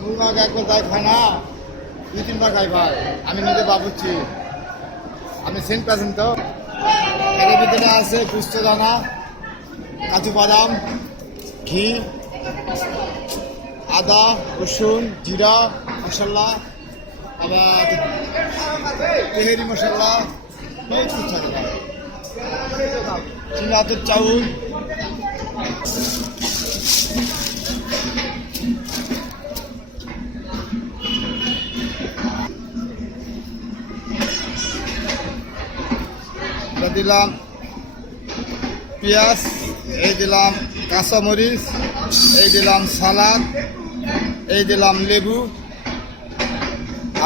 মুরগাকে একবার তাই খায় না, 2-3 বার খাই ভাই। আমি নিজে বাবুচ্ছি, আমি সেন্ট পাচ্ছেন তো। এর ভিতরে আছে পুস্ত দানা, কাজু বাদাম, ঘি, আদা, রসুন, জিরা মশলা, আবার তেহেরি মশলা, বহুত কিছু থাকে ভাই। চিনাতের চাউল, দিলাম পেঁয়াজ, এই দিলাম কাঁচামরিচ, এই দিলাম সালাদ, এই দিলাম লেবু,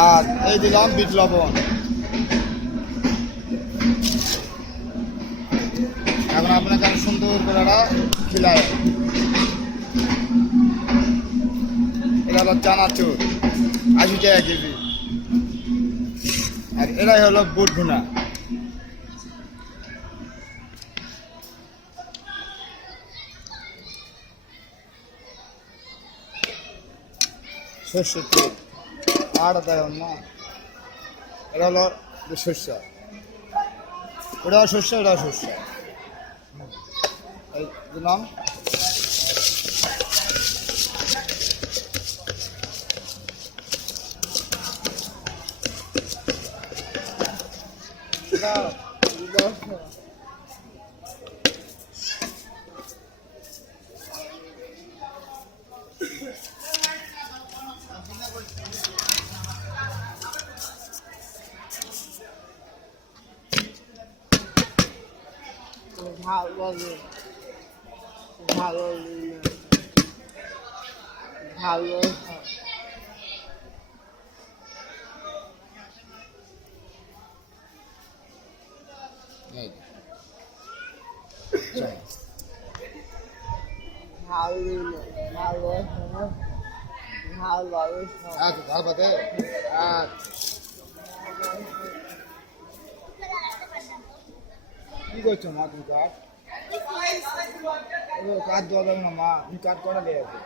আর এই দিলাম বিট লবণ। এখন আপনাকে আমি সুন্দর করে খিলায়। এটা হলো চানাচুর, 80 টাকা কেজি। আর এটাই হলো বুট ভুনা। সর্ষের তেল আর দেয় না, এটা হলো সর্ষে, ওটাও সর্ষে, ওটাও সর্ষে। এই দিলাম ভালো ভালো ভালো ভালো ভালো আচ্ছা ধার পাতে। কি করছো মা তুমি? কাঠ কাঠ দেওয়া যাবে না মা, তুমি কাঠ করা লেগে আছে।